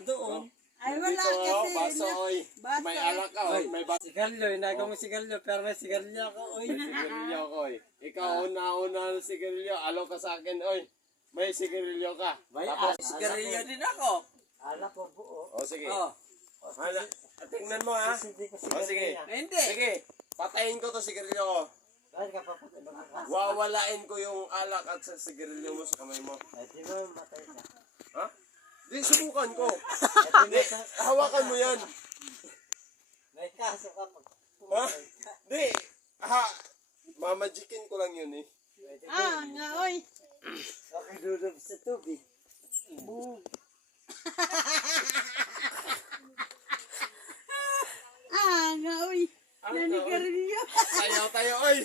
doon. Ay, wala Dito, kasi. baso, oy. Baso. May alak ka, oy. May baso. Sigarilyo, inagaw mo sigarilyo, pero may sigarilyo ako, oy. May sigarilyo ko, oy. Ikaw, una-una ng sigarilyo. Alo ka sa akin, oy. May sigarilyo ka. May Sigarilyo din ako. Ala ko buo. O, sige. Oh. Hala, tingnan mo, ha. Hindi ko O, sige. sigarilyo. Hindi. Sige. Patayin ko to sigarilyo ko. Bakit ka papatay ba ka? Wawalain ko yung alak at sa sigarilyo mo sa kamay mo. Ay, di mo matay ka. Ha? Di, subukan ko. Ay, di Di, mo hawakan mo yan. may kaso ka pag Ha? Di, ha, mamajikin ko lang yun eh. Nga, oy. Okay, dudog sa tubig. Nga, oy. Ano, oy? Nanigarilyo. Sayaw tayo, oy.